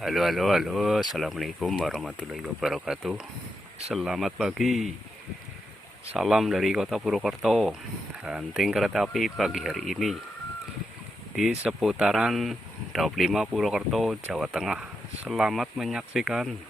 Halo, halo, halo. Assalamualaikum warahmatullahi wabarakatuh. Selamat pagi. Salam dari kota Purwokerto. Hunting kereta api pagi hari ini di seputaran Daop 5 Purwokerto, Jawa Tengah. Selamat menyaksikan.